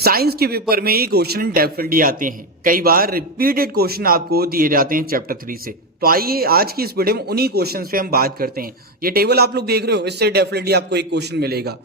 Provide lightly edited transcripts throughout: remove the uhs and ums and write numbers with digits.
Science के paper में ये क्वेश्चन डेफिनेटली आते हैं। कई बार रिपीटेड क्वेश्चन आपको दिए जाते हैं चैप्टर 3 से। तो आइए आज की इस वीडियो में उन्हीं क्वेश्चंस पे हम बात करते हैं। ये टेबल आप लोग देख रहे हो, इससे डेफिनेटली आपको एक क्वेश्चन मिलेगा,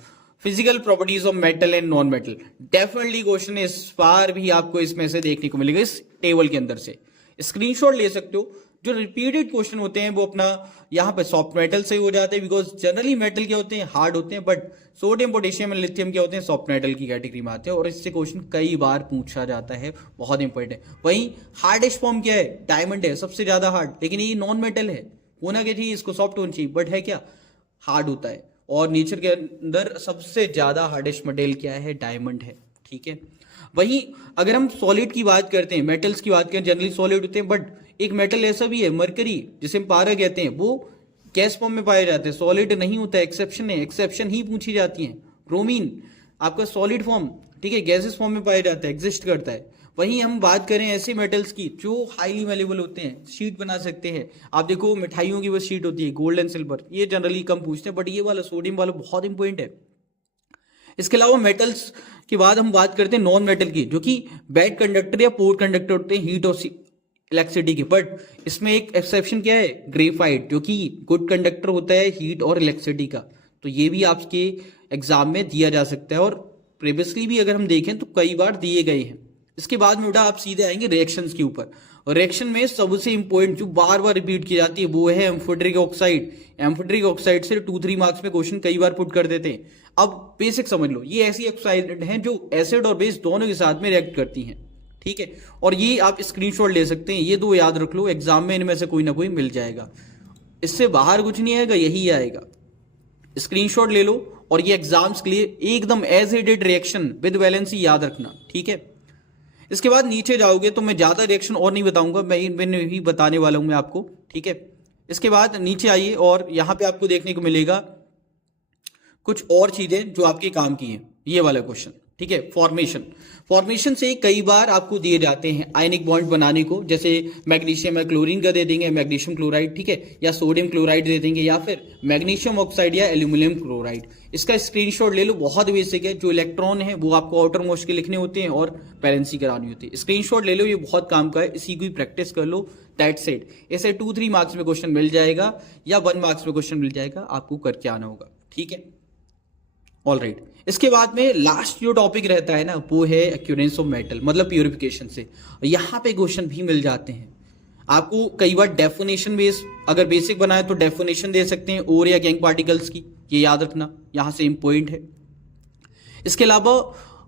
physical properties of metal and non metal. Definitely question इस बार भी आपको इसमें से देखने को मिलेगा, इस टेबल के अंदर से। स्क्रीनशॉट ले सकते हो। जो रिपीटेड क्वेश्चन होते हैं वो अपना यहाँ पे सॉफ्ट मेटल से हो जाते हैं, बिकॉज जनरली मेटल क्या होते हैं, हार्ड होते हैं, but sodium potassium and lithium क्या होते हैं, सॉफ्ट मेटल की कैटेगरी में आते हैं। और इससे क्वेश्चन कई बार पूछा जाता है, बहुत इंपॉर्टेंट है। वहीं हार्डेस्ट फॉर्म क्या है, डायमंड है सबसे ज्यादा हार्ड, लेकिन ये नॉन मेटल है, होना क्या चाहिए, इसको सॉफ्ट होना चाहिए, बट है क्या, हार्ड होता है। और नेचर के अंदर सबसे ज्यादा हार्डेस्ट मटेरियल क्या है, डायमंड है। ठीक है, वहीं अगर हम सॉलिड की बात करते हैं, मेटल्स की बात करें, जनरली सॉलिड होते हैं, बट एक मेटल ऐसा भी है मरकरी, जिसे हम पारा कहते हैं, वो गैस फॉर्म में पाए जाते हैं, सॉलिड नहीं होता है, एक्सेप्शन है, एक्सेप्शन ही पूछी जाती है। ब्रोमीन आपका सॉलिड फॉर्म, ठीक है, गैसेस फॉर्म में पाया जाता है, एग्जिस्ट करता है। वहीं हम बात करें ऐसे मेटल्स की जो हाईली मेलेबल होते हैं, शीट बना सकते हैं। आप देखो मिठाइयों की वो शीट होती है, गोल्ड एंड सिल्वर, ये जनरली कम पूछते हैं, बट ये वाला सोडियम वाला बहुत इंपॉर्टेंट है। इसके अलावा मेटल्स के बाद हम बात करते हैं नॉन मेटल की, जो कि बैड कंडक्टर या पोर कंडक्टर होते हैं हीट और इलेक्ट्रिसिटी के। बट इसमें एक एक्सेप्शन क्या है, ग्रेफाइट, जो कि गुड कंडक्टर होता है हीट और इलेक्ट्रिसिटी का। तो ये भी आपके एग्जाम में दिया जा सकता है, और प्रीवियसली भी अगर हम देखें तो कई बार दिए गए हैं। इसके बाद में बेटा आप सीधे आएंगे रिएक्शंस के ऊपर। और रिएक्शन में सबसे इंपॉर्टेंट जो बार बार रिपीट की जाती है वो है एम्फोटेरिक ऑक्साइड। एम्फोटेरिक ऑक्साइड से 2-3 मार्क्स में क्वेश्चन कई बार पुट कर देते हैं। अब बेसिक समझ लो, ये ऐसी ऑक्साइड हैं जो एसिड और बेस दोनों के साथ में रिएक्ट करती हैं। ठीक है, और ये आप स्क्रीनशॉट ले सकते हैं, ये दो याद रख लो, एग्जाम में इनमें से कोई ना कोई मिल जाएगा। इससे बाहर कुछ नहीं आएगा, यही आएगा। स्क्रीनशॉट ले लो, और ये एग्जाम्स के लिए एकदम edge added reaction with valency याद रखना। ठीक है, इसके बाद नीचे जाओगे तो मैं ज्यादा रिएक्शन और नहीं बताऊंगा, मैंने ही बताने वाला हूं मैं आपको। ठीक है, इसके बाद नीचे आइए और यहां पे आपको देखने को मिलेगा कुछ और चीजें जो आपके काम की हैं। ये वाला क्वेश्चन, ठीक है, फॉर्मेशन से कई बार आपको दिए जाते हैं आयनिक बॉन्ड बनाने को, जैसे मैग्नीशियम या क्लोरीन का दे देंगे, मैग्नीशियम क्लोराइड, ठीक है, या सोडियम क्लोराइड दे देंगे, या फिर मैग्नीशियम ऑक्साइड या एल्यूमिनियम क्लोराइड। इसका स्क्रीनशॉट ले लो, बहुत बेसिक है। जो इलेक्ट्रॉन है वो आपको आउटर मोस्ट के लिखने होते हैं और बैलेंसी करानी होती है। स्क्रीनशॉट ले लो, ये बहुत काम का है, इसी की प्रैक्टिस कर लो। That's it. ऐसे 2-3 मार्क्स में क्वेश्चन मिल जाएगा या 1 मार्क्स में क्वेश्चन मिल जाएगा, आपको करके आना होगा। ठीक है, ऑलराइट। इसके बाद में लास्ट जो टॉपिक रहता है ना, वो है एक्यूरेंस ऑफ मेटल, मतलब प्यूरिफिकेशन से। यहाँ पे क्वेश्चन भी मिल जाते हैं आपको कई बार। डेफिनेशन बेस अगर बेसिक बनाए तो डेफिनेशन दे सकते हैं और या गैंग पार्टिकल्स की, ये याद रखना, यहाँ से इंपॉर्टेंट है। इसके अलावा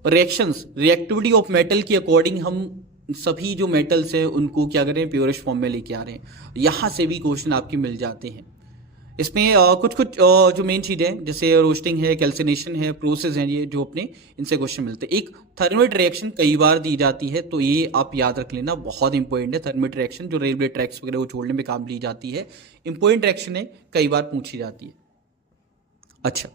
रिएक्शंस, रिएक्टिविटी ऑफ मेटल की अकॉर्डिंग हम सभी जो मेटल्स हैं उनको क्या करें, प्योरेस्ट फॉर्म में लेके आ रहे हैं। यहाँ से भी क्वेश्चन आपके मिल जाते हैं। इसमें कुछ जो मेन चीजें हैं, जैसे रोस्टिंग है, कैल्सिनेशन है, प्रोसेस है, ये जो अपने इनसे क्वेश्चन मिलते हैं। एक थर्मेट रिएक्शन कई बार दी जाती है, तो ये आप याद रख लेना, बहुत इंपॉर्टेंट है। थर्मेट रिएक्शन जो रेलवे ट्रैक्स वगैरह को छोड़ने में काम ली जाती है, इंपॉर्टेंट रिएक्शन है, कई बार पूछी जाती है। अच्छा,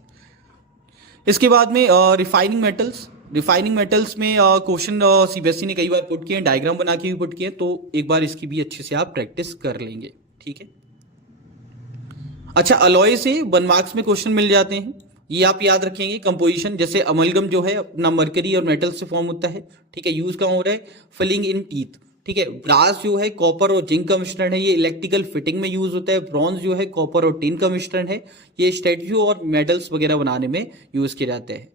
इसके बाद में रिफाइनिंग मेटल्स में क्वेश्चन सीबीएसई ने कई बार पुट किए हैं, डायग्राम बना के भी पुट किए, तो एक बार इसकी भी अच्छे से आप प्रैक्टिस कर लेंगे। ठीक है, अच्छा, अलॉय से 1 मार्क्स में क्वेश्चन मिल जाते हैं, ये आप याद रखेंगे। कंपोजिशन, जैसे अमलगम जो है अपना मरकरी और मेटल से फॉर्म होता है। ठीक है, यूज कहाँ हो रहा है, फिलिंग इन टीथ। ठीक है, ब्रास जो है कॉपर और जिंक का मिश्रण है, ये इलेक्ट्रिकल फिटिंग में यूज होता है। ब्रॉन्ज जो है कॉपर और टिन का मिश्रण है, ये स्टैच्यू और मेडल्स वगैरह बनाने में यूज किए जाते हैं।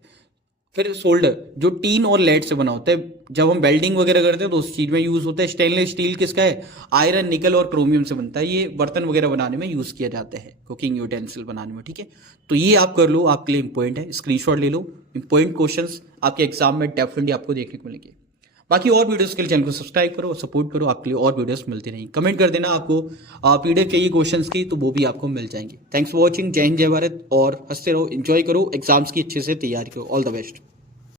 फिर सोल्डर जो टीन और लेड से बना होता है, जब हम वेल्डिंग वगैरह करते हैं तो उस चीज में यूज होता है। स्टेनलेस स्टील किसका है, आयरन, निकल और क्रोमियम से बनता है, ये बर्तन वगैरह बनाने में यूज किया जाता है, कुकिंग यूटेंसिल बनाने में। ठीक है, तो ये आप कर लो, आपके लिए इंपॉर्टेंट है, स्क्रीनशॉट ले लो। इंपॉर्टेंट क्वेश्चंस आपके एग्जाम में डेफिनेटली आपको देखने को मिलेंगे। बाकी और वीडियोस के लिए चैनल को सब्सक्राइब करो और सपोर्ट करो, आपके लिए और वीडियोस मिलती रहेंगी। कमेंट कर देना, आपको पीडीएफ चाहिए क्वेश्चंस की तो वो भी आपको मिल जाएंगे। Thanks for watching. जय हिंद, जय भारत, और हंसते रहो, एंजॉय करो, एग्जाम्स की अच्छे से तैयारी करो। All the best.